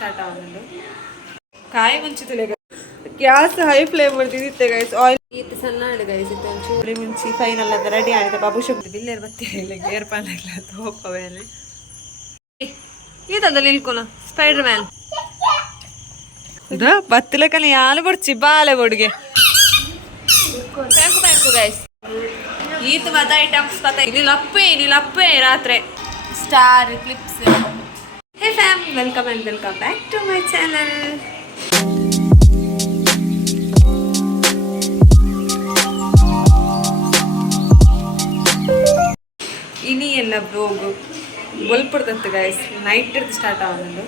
start ಆಗೋದು ಕಾಯಿ ಮುಂಚಿತಲೆ gas high flame ಮಾಡ್ತಿದ್ದೆ ಗೈಸ್ ಆಯಿಲ್ ಈತ ಸಣ್ಣ ಆಡು ಗೈಸ್ ಇತ್ತು ಒಂಚೂರಿ ಮುಂಚಿ ಫೈನಲ್ ಅಂತ ರೆಡಿ ಆಗಿದೆ Babu Shukti ಬಿಲ್ಲೇರು ಬತ್ತಿಲ್ಲ gear ಪಾಲಾಗ್ಲ ಹೋಗ್ಪವೇನೆ ಈತಂದಲ್ಲಿ ನಿಲ್ಕೊನ spider man ಇದು ಬತ್ತಲಕಲ್ಲಿ ಯಾಲು ಬಿಡ್ಚಿ ಬಾಲೆ ಬೊಡ್ಗೆ ಬ್ಯಾಂಕು ಬ್ಯಾಂಕು ಗೈಸ್ ಈತ ಮದ ಐಟಮ್ಸ್ ಪತ ಇಲ್ಲಿ ಲಪ್ಪೆ ರಾತ್ರಿ star clips hey fam welcome and welcome back to my channel ಇನಿ ಎಲ್ಲ ಬ್ಲೋಗ್ ಬಲ್ಪಡ್ತಂತೆ ಗೈಸ್ ನೈಟ್ ಇರ್ದು ಸ್ಟಾರ್ಟ್ ಆಗೋದು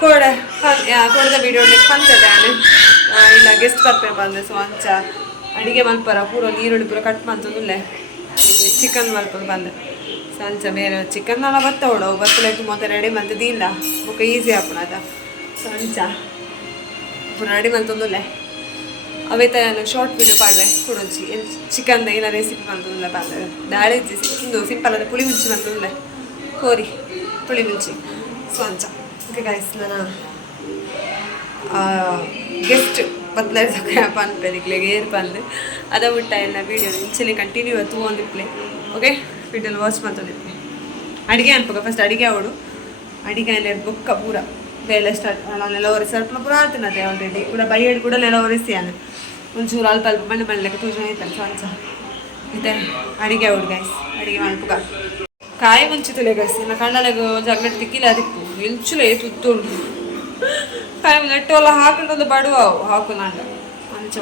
ಕೊಡದ ವಿಡಿಯೋ ಬಂತದೆ ಇಲ್ಲ ಗೆಸ್ಟ್ ಬರ್ಪೇ ಬಂದೆ ಸೊ ಅಂಚ ಅಡಿಗೆ ಮಲ್ಪರ ಪೂರ ನೀರುಳ್ಳಿ ಪೂರ ಕಟ್ ಮಾಡ್ತಂದುಲ್ಲೆ ಚಿಕನ್ ಮಲ್ಪದು ಬಂದೆ ಸೊ ಅಂಚ ಬೇರೆ ಚಿಕನ್ ಎಲ್ಲ ಬತ್ತವಳು ಬತ್ತಲಕ್ಕೆ ಮತ್ತೆ ರೆಡಿ ಮಾಡ್ತದಿಲ್ಲ ಬುಕ್ಕ ಈಸಿ ಆಪಣದ ಸೊ ಅಂಚ ಪೂರ ರೆಡಿ ಮಾಡ್ತಂದುಲ್ಲೆ ಅವೈತ ನಾನು ಶಾರ್ಟ್ ವಿಡಿಯೋ ಪಾಡ್ರೆ ಕೊಡೊಂಚಿ ಚಿಕನ್ ಏನ ರೆಸಿಪಿ ಮಾಡ್ತಂದುಲ್ಲ ಬಂದೆ ದಾಳಿ ಒಂದು ಸಿಂಪಲ್ ಆದ ಪುಳಿ ಮುಂಚಿ ಮಾಡ್ತಂದುಲ್ಲೆ ಕೋರಿ ಪುಳಿ ಮುಂಚಿ ಸೊ ಅಂಚ ಓಕೆ ಗೈಸ್ ನಾನು ಗೆಸ್ಟ್ ಬತ್ತಲಾಡ್ಸೋಕೆ ಪನ್ಪೇರಿಕ್ಲೆಗೆ ಏರ್ ಪಂದು ಅದ ಬಿಟ್ಟ ಎಲ್ಲ ವೀಡಿಯೋ ಇಂಚಲಿ ಕಂಟಿನ್ಯೂ ತೂಂದಿಪ್ಲೆ ಓಕೆ ವಿಡಿಯೋಲಿ ವಾಚ್ ಮಾಡ್ತಂದಿಪ್ಲೆ ಅಡುಗೆ ಅನ್ಪಕ ಫಸ್ಟ್ ಅಡುಗೆ ಅವಡು ಅಡುಗೆ ಎಲ್ಲ ಬೊಕ್ಕ ಪೂರ ಬೇಳೆ ಸ್ಟಾರ್ಟ್ ನೆಲ ಒರೆಸಿ ಸ್ವಲ್ಪ ಪೂರ ಆತನದೆ ಆಲ್ರೆಡಿ ಪೂರ ಬೈಯಡ್ ಕೂಡ ನೆಲ ಒರೆಸಿ ಅಲ್ಲ ಒಂಚೂರು ಅಲ್ಪ ಅಲ್ಪ ಮಣ್ಣು ಮಣ್ಣಲೆಕ್ಕ ತೂಜನ ಆಯ್ತಲ್ಲ ಸ್ವಂಚ ಇದೆ ಅಡುಗೆ ಅವಡು ಗೈಸ್ ಅಡುಗೆ ಮಾಡ್ಪುಗ ಕಾಯಿ ಮುಂಚಿತಲೆ ಗೈಸ್ ಇನ್ನು ಕಣ್ಣಲೆಗೆ ಜಗ್ಲಟ್ ತಿಕ್ಕಿಲ್ಲ ಅದಕ್ಕೆ ಇಂಚುಲೆ ತುತ್ತುಂಡು ಕಾಯಿ ನೆಟ್ಟೆಲ್ಲ ಹಾಕೊಂಡು ಬಡುವ ಹಾಕು ನಾನು ಅಂಚ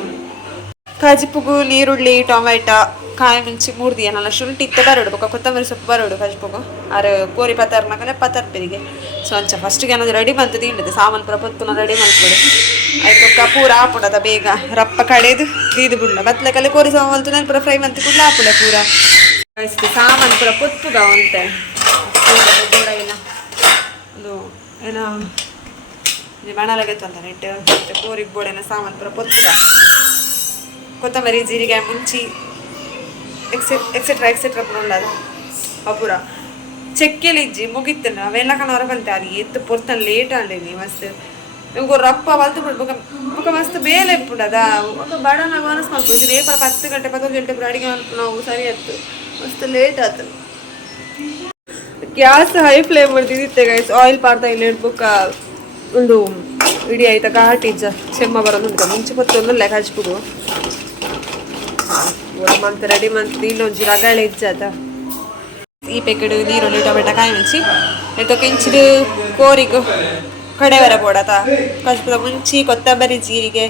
ಕಜಿಪುಗು ನೀರುಳ್ಳಿ ಟೊಮೆಟೊ ಕಾಯಿ ಮುಂಚಿ 3 ದಿನ ಶುಂಠಿ ಇತ್ತೆ ಬರೋಡು ಬೊಕ್ಕ ಕೊತ್ತಂಬರಿ ಸೊಪ್ಪು ಬರೋಡು ಕಜಿಪುಗು ಅರೆ ಕೋರಿ ಪತ್ತಾರ್ನಾಗಲೆ ಪತ್ತಾರ್ಪೆರಿಗೆ ಸೊ ಅಂಚ ಫಸ್ಟಿಗೆ ಅನ್ನೋದು ರೆಡಿ ಬಂತದ್ದು ಇಲ್ಲದೆ ಸಾಮಾನು ಪೂರ ಪೊತ್ತುನ ರೆಡಿ ಮಾಡ್ಕೊಡು ಆಯ್ತಕ್ಕ ಪೂರ ಆಪುಡದ ಬೇಗ ರಪ್ಪ ಕಡೆದು ದೀದು ಬಿಡ್ಲ ಬತ್ಲಕಲ್ಲಿ ಕೋರಿ ಸಾಮಾನು ನಾನು ಪೂರ ಫ್ರೈ ಮಂತಿ ಕುಡ್ಲ ಆಪುಡ ಪೂರ ಸಾಮಾನು ಪೂರ ಪೊತ್ತುಗ ಅಂತೆ ಗೋಡಗಿನ ಒಂದು ಏನೋ ಮಣಲಾಗೈತಂತ ನೆಟ್ಟು ಮತ್ತು ಕೋರಿಗೆ ಬೋಡೆನ ಸಾಮಾನು ಪೂರ ಪೊತ್ತುಗ ಕೊತ್ತಂಬರಿ ಜೀರಿಗೆ ಮುಂಚಿ ಎಕ್ಸೆಟ್ರಾ ಪೂರ ಉಳ್ಳದು ಅಪೂರ ಚೆಕ್ಕೆಲಿ ಇಜ್ಜಿ ಮುಗಿತನ ಅವೆಲ್ಲ ಕಣವರ ಬಂತೆ ಅದು ಎತ್ತು ಪೊರ್ತನ ಲೇಟ್ ಆಂಡೇನಿ ಮಸ್ತ್ ನಿಮ್ಗೆ ರಪ್ಪ ಬಲ್ತು ಬಿಡ್ಬೇಕು ಮುಖ ಮಸ್ತ್ ಬೇಲೆ ಇಪ್ಪುಂಡದ ಬಡ ನಾವು ಮನಸ್ಸು ಮಾಡ್ಕೊಳ್ತೀವಿ ರೇಪ 10 ಗಂಟೆ 11 ಗಂಟೆ ಪೂರ ಅಡಿಗೆ ನಾವು ಸರಿ ಆಯ್ತು ಮಸ್ತ್ ಲೇಟ್ ಆಯ್ತು ಗ್ಯಾಸ್ ಹೈ ಫ್ಲೇಮ್ ಮಾಡ್ತಿದ್ದೆ ಗೈಸ್ ಆಯಿಲ್ ಪಾಡ್ತಾ ಇಲ್ಲ ಬುಕ್ಕ ಒಂದು ಇಡೀ ಆಯ್ತಾ ಘಾಟಿಜ್ಜ ಚೆಮ್ಮ ಬರೋದು ಮುಂಚೆ ಪತ್ತೊಂದು ಲೆಕ್ಕ ಹಚ್ಬಿಡು ಮಂತ್ ರೆಡಿ ಮಂತ್ ಇನ್ನೊಂಚು ರಗಳೆ ಇಜ್ಜಾತ ಈ ಪೆಕೆಡು ನೀರುಳ್ಳಿ ಟೊಮೆಟೊ ಕಾಯಿ ಮೆಣಸಿ ಎತ್ತೋ ಕೆಂಚಿಡು ಕೋರಿಗು ಕಡೆವರ ಬೋಡತ ಕಚ್ಪುರ ಮುಂಚಿ ಕೊತ್ತಂಬರಿ ಜೀರಿಗೆ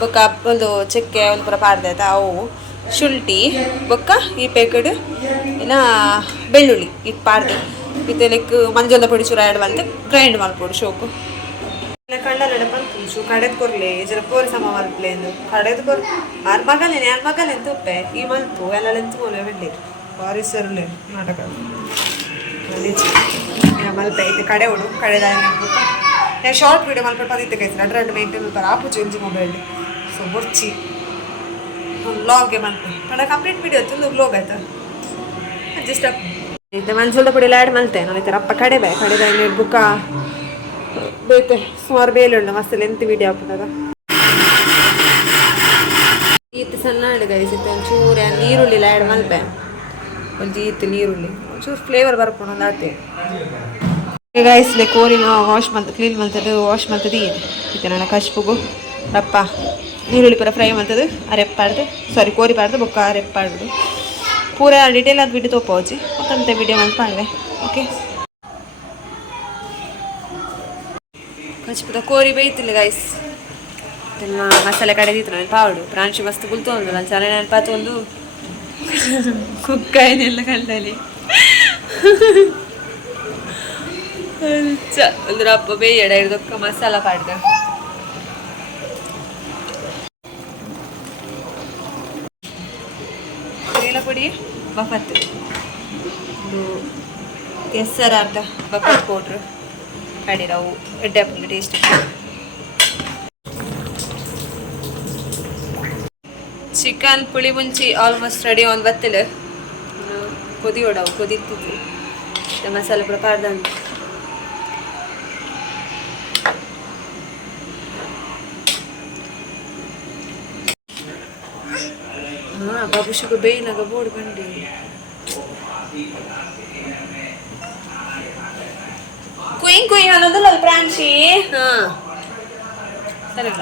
ಬೊಕ್ಕ ಒಂದು ಚಕ್ಕೆ ಒಂದು ಪೂರ ಪಾಡ್ದಾಯ್ತ ಅವು ಶುಂಠಿ ಬೊಕ್ಕ ಈ ಪೆಕೆಡು ಇನ್ನು ಬೆಳ್ಳುಳ್ಳಿ ಇದು ಪಾಡ್ದೆ ಇದು ಲೆಕ್ಕ ಮಂಜೊಂದ ಪುಡಿ ಚೂರ ಆ್ಯಡ್ ಮಾಡ್ತೆ ಗ್ರೈಂಡ್ ಮಾಡ್ಕೊಡು ಶೋಕು ಕಳ್ಳರಡ ಪಂಚು ಕಡೆದು ಕೊರ್ಲೆ ಜರ ಕೋರಿ ಸಮ ಮಲ್ಪಲೆ ಎಂದು ಕಡೆದು ಕೊರ್ ಆರು ಮಗಲೇನೆ ಯಾರು ಮಗಲೆಂತ ಉಪ್ಪೆ ಈ ಮಲ್ಪು ಎಲ್ಲ ಎಂತ ಮೂಲೆ ಬೆಳ್ಳಿ ಬಾರಿಸರ್ಲೆ ನಾಟಕ ಮಲ್ಪೆ ಇದು ಕಡೆ ಉಡು ಕಡೆದ ಶಾರ್ಟ್ ವೀಡಿಯೋ ಮಲ್ಪಟ್ಟು ಬಂದಿದ್ದೆ ಕೈತಿ ಅಡ್ರಡ್ ಮೇಂಟೈನ್ ಮಲ್ಪರ ಆಪು ಚೇಂಜ್ ಮೊಬೈಲ್ ಸೊ ಬೊರ್ಚಿ ವ್ಲಾಗ್ಗೆ ಮಲ್ಪೆ ಕಡೆ ಕಂಪ್ಲೀಟ್ ವೀಡಿಯೋ ತುಳು ವ್ಲಾಗ್ ಆಯ್ತು ಅಡ್ಜಸ್ಟ್ ಇದು ಮನ್ಸೊಲ್ದ ಪುಡಿ ಎಲ್ಲ ಆ್ಯಡ್ ಮಲ್ತೆ ನಾನು ಅಪ್ಪ ಕಡೆಬೆ ಕಡೆದ ಬುಕ್ಕ ಬೇತೆ ಸುಮಾರು ಬೇಲೆ ಉಂಡು ಮಸ್ತ್ ಲೆಂತ್ ವೀಡಿಯೋ ಹಾಕಿದಾಗ ಈತ ಸಣ್ಣ ಆಡು ಗೈಸ್ ಇತ್ತು ಒಂಚೂರ ನೀರುಳ್ಳಿ ಆ್ಯಡ್ ಮಲ್ಪೆ ಒಂದು ಈತು ನೀರುಳ್ಳಿ ಒಂಚೂರು ಫ್ಲೇವರ್ ಬರ್ಕೊಂಡು ಒಂದು ಆತೆ ಗೈಸ್ಲೆ ಕೋರಿನ ವಾಶ್ ಮಾಡ್ತದೆ ಕ್ಲೀನ್ ಮಾಡ್ತದೆ ವಾಶ್ ಮಾಡ್ತದೆ ಇತ್ತು ನನ್ನ ಕಶ್ಪುಗು ರಪ್ಪ ನೀರುಳ್ಳಿ ಪೂರ ಫ್ರೈ ಮಾಡ್ತದೆ ಅರೆಪ್ಪಾಡ್ದು ಸಾರಿ ಕೋರಿ ಪಾಡ್ದು ಬೊಕ್ಕ ಅರೆಪ್ಪಾಡ್ದು ಪೂರ ಡಿಟೇಲ್ ಅದು ವಿಡಿಯೋ ತೋಪೋಜಿ ಮತ್ತಂತೆ ವಿಡಿಯೋ ಮಲ್ಪಾಡ್ವೆ ಓಕೆ ಕಚ್ಪುದ ಕೋರಿ ಬೇಯ್ತಿಲ್ಲ ಗೈಸ್ ಇದನ್ನ ಮಸಾಲೆ ಕಡೆದಿತ್ತು ನಾನು ಪಾವಡು ಪ್ರಾಂಶಿ ಮಸ್ತ್ ಕುಲ್ತೊಂದು ನಾನು ಚಲ ನೆನಪಾತು ಒಂದು ಕುಕ್ಕಾಯನೆಲ್ಲ ಕಂಡಲ್ಲಿ ಒಂದು ರಪ್ಪ ಬೇಯಡ ಇರೋದಕ್ಕ ಮಸಾಲ ಪಾಡ್ದ ಏಲ ಪುಡಿ ಬಫತ್ ಒಂದು ಕೆಸರ ಅರ್ಧ ಬಫತ್ ಪೌಡ್ರು ಕಡಿರವು ಎಡ್ಡೆ ಹಾಕೊಂಡು ಟೇಸ್ಟ್ ಚಿಕನ್ ಪುಳಿ ಮುಂಚಿ ಆಲ್ಮೋಸ್ಟ್ ರೆಡಿ ಒಂದು ಬತ್ತಿಲ್ಲ ಕೊದಿ ಹೊಡವು ಕೊದಿತ್ತಿದ್ವಿ ಮಸಾಲೆ ಕೂಡ ಪಾಡ್ದಂಡು ಬಾಬುಶಿಗೂ ಬೇಯಿನಾಗ ಬೋರ್ಡ್ ಬಂಡಿ ಕುಯ್ ಕುಯ್ ಅನ್ನೋದಲ್ಲ ಪ್ರಾಂಶಿ ಸರಿ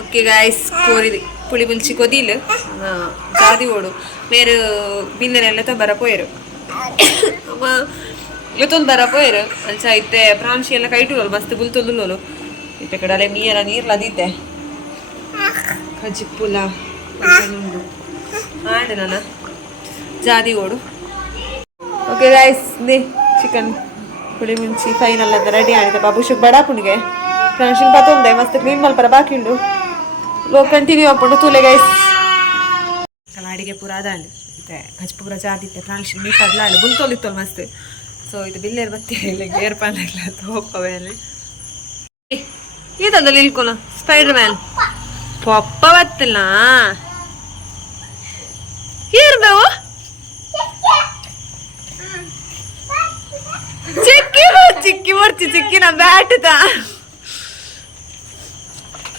ओके गाइस कोरी पुली पुलिची कोदील जादी ओडू मेरे बिन्नरेल्ला तो बरपोयेरु अम्मा ಇವತ್ತೊಂದು ಬರಪೋಯರು ಅಂಚ ಐತೆ ಪ್ರಾಂಶಿ ಎಲ್ಲ ಕೈಟುಲೋಲು ಮಸ್ತ್ ಬುಲ್ತೊಂದುಲೋಲು ಇತ್ತೆ ಕಡೆ ಮೀರ ನೀರ್ಲದಿತ್ತೆ ಕಜಿಪ್ಪುಲ ಉಂಡು ಮಾಡು ನಾನು ಜಾದಿ ಓಡು ಓಕೆ ಗೈಸ್ ದೇ ಚಿಕನ್ ಪುಳಿ ಮುಂಚಿ ಫೈನಲ್ ಅಂತ ರೆಡಿ ಆಗಿದೆ ಬಾಬುಶಿಗೆ ಬಡಾಪುಣಿಗೆ ಪ್ರಾಂಶಿಗೆ ಪತ್ತೊಂದೆ ಮಸ್ತ್ ಕ್ಲೀನ್ ಮಲ್ಪರ ಬಾಕಿಂಡು ಲೋ ಕಂಟಿನ್ಯೂ ಹಾಕೊಂಡು ತೂಲೆ ಗೈಸ್ ಕಲ ಅಡಿಗೆ ಪೂರ ಅದಾಂಡು ಇತ್ತೆ ಕಜಿಪ್ಪು ಪೂರ ಜಾದಿತ್ತೆ ಪ್ರಾಂಶಿ ಮೀಟ್ ಅದ್ಲಾಡು ಬುಲ್ತೊಲಿತ್ತೋಲು ಮಸ್ತ್ ಸೊ ಇದು ಬಿಲ್ಲೇರು ಬರ್ತೀವಿ ಗೇರ್ ಪ್ಯಾನ್ ಆಗ್ಲ ಹೋಗ್ತವೆ ಅಲ್ಲಿ ಇದೊಂದು ಇಲ್ಕೊನ ಸ್ಪೈಡರ್ ಮ್ಯಾನ್ ಪಪ್ಪ ಬತ್ತಿಲ್ಲ ಇರ್ಬೇವು ಚಿಕ್ಕಿ ಚಿಕ್ಕಿ ಬರ್ತಿ ಚಿಕ್ಕಿನ ಬ್ಯಾಟ್ ತಾ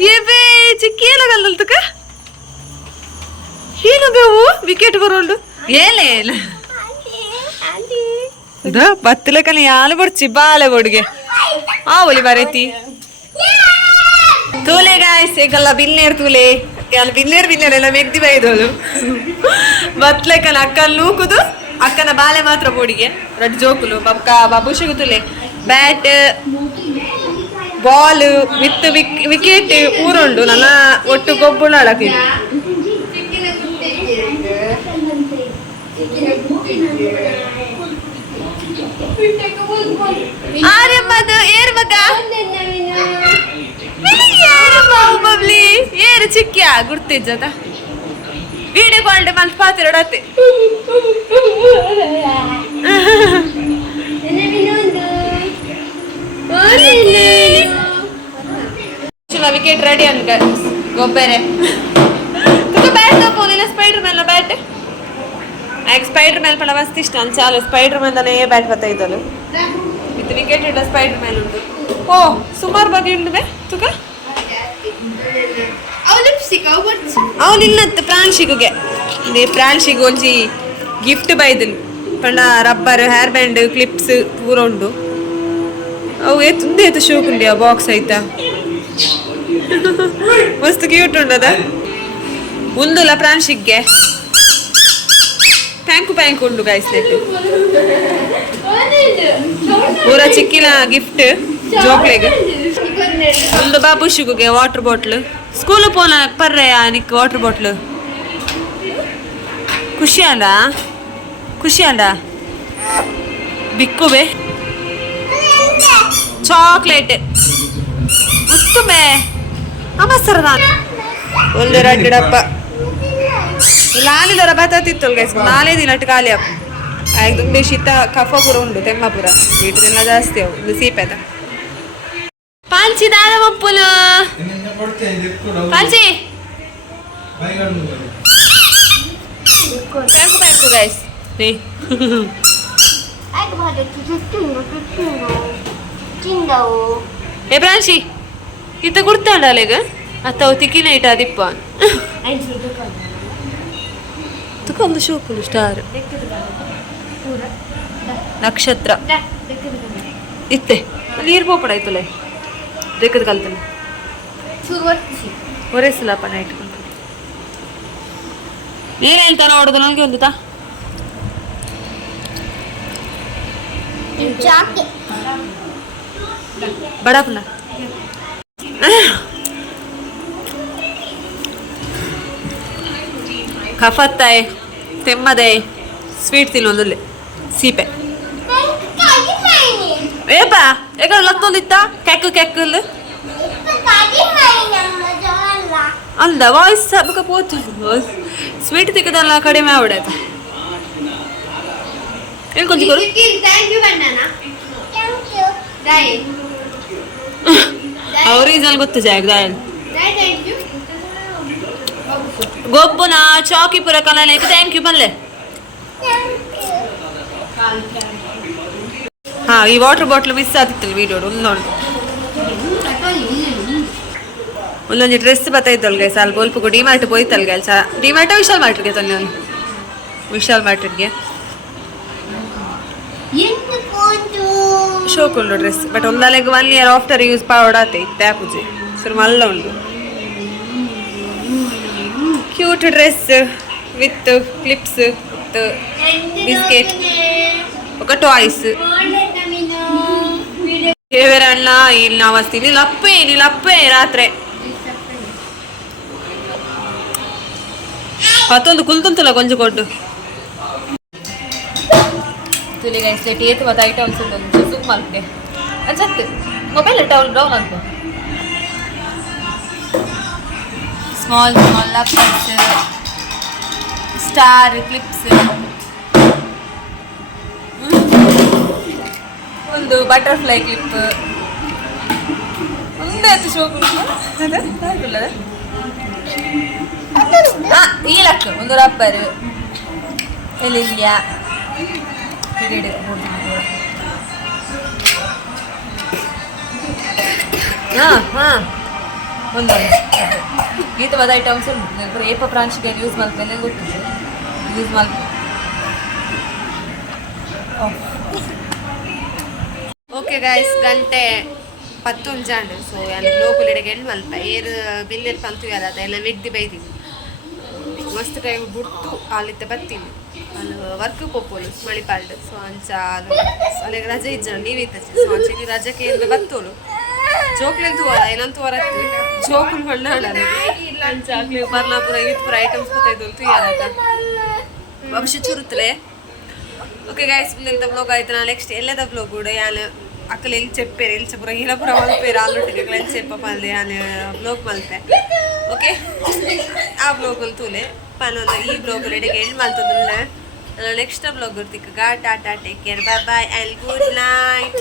ಏಬೇ ಚಿಕ್ಕಿ ಎಲ್ಲ ಗಲ್ಲಲ್ತಕ ಏನು ಬೇವು ವಿಕೆಟ್ ಬರೋಲ್ಡು ಏಲೇ ಇಲ್ಲ ಬತ್ತಲಕನ ಯಾಲು ಬರ್ಚಿ ಬಾಲೆ ಬೊಡ್ಗೆ ಆವಲಿ ಬರೈತಿ ತೂಲೆ ಗಾಯ್ಸ್ ಈಗಲ್ಲ ಬಿನ್ನೇರ್ ತೂಲೆ ಎಲ್ಲ ಬಿನ್ನೇರ್ ಎಲ್ಲ ಮೆಗ್ದಿ ಬೈದೋಳು ಬತ್ಲಕನ ಅಕ್ಕನ ನೂಕುದು ಅಕ್ಕನ ಬಾಲೆ ಮಾತ್ರ ಬೋಡಿಗೆ ರಡ್ ಜೋಕುಲು ಬಕ್ಕ ಬಾಬುಶಿಗು ತೂಲೆ ಬ್ಯಾಟ್ ಬಾಲ್ ವಿತ್ ವಿಕೆಟ್ ಊರುಂಡು ನನ್ನ ಒಟ್ಟು ಗೊಬ್ಬುಳ ಅಳಕಿ ಆರಮ್ಮದು ಏರ್ ಮಗ ಬಬ್ಲಿ ಏರು ಚಿಕ್ಕಿಯ ಗುರ್ತಿಜ್ಜದ ವಿಡಿಯೋ ಕಾಲ್ ಮಲ್ತ್ ಪಾತಿರೋಡತ್ತೆ ವಿಕೆಟ್ ರೆಡಿ ಅನ್ಕ ಗೊಬ್ಬರೆ ಬ್ಯಾಟ್ ತಗೋಲಿಲ್ಲ Spiderman bat Spiderman ಪಣ ಮಸ್ತ್ ಇಷ್ಟ ಚಾಲು ಸ್ಪೈಡರ್ ಮ್ಯಾನ್ದನೇ ಬ್ಯಾಟ್ ಬತ್ತೈತಲು ಇದು ವಿಕೆಟ್ ಇಡ್ಲ ಸ್ಪೈಡರ್ ಮ್ಯಾನ್ ಉಂಟು ಓ ಸುಮಾರು ಬಗೆ ಉಂಡುವೆ ತುಕ ಅವನು ಇನ್ನತ್ತು ಪ್ರಾಂಶಿಗೆ ಪ್ರಾಂಶಿಗೆ ಒಂಜಿ ಗಿಫ್ಟ್ ಬೈದನು ಪಂಡ ರಬ್ಬರ್ ಹೇರ್ ಬ್ಯಾಂಡ್ ಕ್ಲಿಪ್ಸ್ ಪೂರ ಉಂಡು ಅವು ತುಂದೆ ಎತ್ತು ಶೋಕುಂಡಿ ಆ ಬಾಕ್ಸ್ ಆಯ್ತಾ ಮಸ್ತ್ ಕ್ಯೂಟ್ ಉಂಡದ ಮುಂದುಲ ಪ್ರಾಂಶಿಗೆ ಪ್ಯಾಂಕು ಪ್ಯಾಂಕ್ ಉಂಡು ಗೈಸ್ ಪೂರ ಚಿಕ್ಕಿನ ಗಿಫ್ಟ್ ಜೋಕ್ಲೆಗ್ ಒಂದು ಬಾಬುಶಿಗುಗೆ ವಾಟರ್ ಬಾಟ್ಲ್ ಸ್ಕೂಲ್ ಪೋನ ಪರ್ರೆ ನಿಕ್ ವಾಟರ್ ಬಾಟ್ಲ್ ಖುಷಿ ಅಲ್ಲ ಬಿಕ್ಕುಬೆ ಚಾಕ್ಲೇಟ್ ಮುಸ್ತುಬೆ ಅಮಸರ ಒಂದು ರಡ್ಡು ಡಬ್ಬ ಲಾಲಿದರ ಬತ್ತಿತ್ತಲ್ ಗೈಸ್ ನಾಲೇ ದಿನ ಖಾಲಿ ಅಪ್ಪ ಆಯ್ತು ಶೀತ ಕಫ ಪೂರ ಉಂಡು ತೆಮ್ಮ ಪೂರ ವೀಟದೆಲ್ಲ ಜಾಸ್ತಿ ಅವು ಒಂದು ಸೀಪೆದ ಪಾಲ್ಚಿ ದಾದ ಮಪ್ಪುಲು ಪಾಲ್ಚಿ ಬ್ಯಾಂಕು ಗೈಸ್ ನೀ ಏ ಪ್ರಾಂಶಿ ಇತ್ತ ಕುಡ್ತಾಂಡಾಲೆಗ ಅತ್ತವು ತಿಕ್ಕಿನ ಇಟ್ಟ ದಿಪ್ಪ ಒಂದು ಶೋಕುಲು ಸ್ಟಾರ್ ನಕ್ಷತ್ರ ಇತ್ತೆ ನೀರು ಪೋಪಡ ಆಯ್ತಲ್ಲ ರೇಖದ ಕಲ್ತಲ್ಲ ಒರೆಸಲಪ್ಪ ನೈಟ್ ನೀನು ಹೇಳ್ತಾ ನೋಡೋದು ನನಗೆ ಒಂದು ತಾ ಬಡಪನ ಕಫತ್ತಾಯ್ ತೆಮ್ಮದೆ ಸ್ವೀಟ್ ತಿನ್ನೊಂದುಲ್ಲೆ ಸೀಪೆ ಏಪಾ ಈಗ ಲತ್ತೊಂದಿತ್ತ ಕೆಕ್ಕು ಕೆಕ್ಕಲ್ ಅಂದ ವಾಯ್ಸ್ ಬಕ ಪೋತು ಸ್ವೀಟ್ ತಿಕ್ಕದಲ್ಲ ಕಡಿಮೆ ಆವಡಾಯ್ತ ಏನು ಕೊಂಚ ಕೊರು ಅವ್ರಿಗೆ ಗೊತ್ತು ಜಾಗ ದಾಯನ್ ಗೊಬ್ಬನ ಚಾಕಿ ಪುರ ಕಲನೆ ಥ್ಯಾಂಕ್ ಯು ಬಲ್ಲೆ ಹಾಂ ಈ ವಾಟರ್ ಬಾಟ್ಲ್ ಮಿಸ್ ಆಗ್ತಿತ್ತು ವೀಡಿಯೋ ಒಂದೊಂದು ಒಂದೊಂದು ಡ್ರೆಸ್ ಬತ್ತೈತಲ್ಗೆ ಸಾಲ ಬೋಲ್ಪು ಡಿಮಾರ್ಟ್ ಹೋಯ್ತಲ್ಗೆ ಅಲ್ಸ ಡಿಮಾರ್ಟ ವಿಶಾಲ್ ಮಾರ್ಟ್ಗೆ ತಂದೆ ಒಂದು ವಿಶಾಲ್ ಮಾರ್ಟ್ಗೆ ಶೋಕುಂಡು ಡ್ರೆಸ್ ಬಟ್ ಒಂದಲೆಗ್ 1 ಇಯರ್ ಆಫ್ಟರ್ ಯೂಸ್ ಪಾವಡಾತೆ ಇತ್ತೆ ಪೂಜೆ ಸರ್ ಮಲ್ಲ ಉಂಟು cute dress with clips with biscuit ఒక ಟಾಯ್ಸ್ ದೇವರಣ್ಣ ಇಲ್ಲಿ ನಾವಸ್ತಿ ನೀಲಪ್ಪೆ ರಾತ್ರಿ ಮತ್ತೊಂದು ಕುಲ್ತುಂತಲ್ಲ ಕೊಂಚ ಕೊಟ್ಟು ತುಲಿಗೆ ಸೆಟ್ ಏತು ಮತ್ತು ಐಟಮ್ಸ್ ಒಂದು ಸೂಪ್ ಮಾಡ್ತೆ ಅನ್ಸತ್ತೆ ಮೊಬೈಲ್ ಟೌಲ್ ಡೌನ್ ಅಂತ ಸ್ಮಾಲ್ ಲಪ್ಪರ್ಸ್ ಸ್ಟಾರ್ ಕ್ಲಿಪ್ಸ್ ಒಂದು ಬಟರ್ಫ್ಲೈ ಕ್ಲಿಪ್ ಒಂದೇ ಹತ್ತು ಶೋಕು ಈ ಲಕ್ಕ ಒಂದು ರಬ್ಬರ್ ಎಲ್ಲಿಲ್ಲ ಹಾಂ ಒಂದೊಂದು ಗೀತವಾದ ಐಟಮ್ಸ್ ಉಂಟು ಏಪ ಪ್ರಾಂಶಿಗೆ ಯೂಸ್ ಮಾಡ್ತೇನೆ ಗೊತ್ತಿದೆ ಯೂಸ್ ಮಾಡಿ ಓಕೆ ಗೈಸ್ ಗಂಟೆ 11 ಜಾಂಡು ಸೊ ಎಲ್ಲ ಲೋಕಲಿಡೆಗೆ ಎಣ್ಣು ಮಲ್ಪ ಏರು ಬಿಲ್ಲೆರ್ ಪಂತು ಯಾರ ಎಲ್ಲ ವೆಗ್ದಿ ಬೈದೀನಿ ಮಸ್ತ್ ಟೈಮ್ ಬಿಟ್ಟು ಅಲ್ಲಿದ್ದ ಬರ್ತೀನಿ ಅಲ್ಲಿ ವರ್ಕ್ ಪೋಪೋಲು ಮಳಿಪಾಲ್ಡು ಸೊ ಅಂಚ ಅಲ್ಲಿಗೆ ರಜೆ ಇಜ್ಜ ಲೀವ್ ಇತ್ತು ಸೊ ಅಂಚ ರಜೆಗೆ ಎಂದು ಬರ್ತೋಳು ಜೋಕ್ಲೆಂದು ಏನಂತೂ ಹೊರತ್ತು ಜೋಕುಲ್ ಮಣ್ಣಾಡ ಅಂಚ ಆಗ್ಲಿ ಬರ್ಲಾಪುರ ಈತ್ಪುರ ಐಟಮ್ಸ್ ಗೊತ್ತಾಯ್ತು ಯಾರಾಗ ಭವಿಷ್ಯ ಚುರುತ್ತಲೆ ಓಕೆ ಗೈಸ್ ಇಂಥ ಬ್ಲಾಗ್ ಆಯ್ತು ನಾ ನೆಕ್ಸ್ಟ್ ಎಲ್ಲದ ಬ್ಲಾಗ್ ಕೂಡ ಯಾನು ಅಕ್ಕಲು ಎಲ್ಲಿ ಚೆಪ್ಪೇರು ಎಲ್ಲಿ ಚೆಪ್ಪುರ ಇಲ್ಲಪುರ ಮಲ್ಪೇರು ಅಲ್ಲೊಟ್ಟಿಗೆ ಎಲ್ಲಿ ಚೆಪ್ಪ ಮಲ್ದೆ ನಾನು ಬ್ಲಾಗ್ ಮಲ್ತೆ ಓಕೆ ಆ ಬ್ಲಾಗಲ್ಲಿ ತೂಲೆ ಪಾನೊಂದು ಈ ಬ್ಲಾಗ್ ರೆಡಿಗೆ ಎಂಡ್ ಮಲ್ತದ ನೆಕ್ಸ್ಟ್ ಬ್ಲಾಗ್ ಇರ್ತಿಕ್ಕ tata take care bye and good night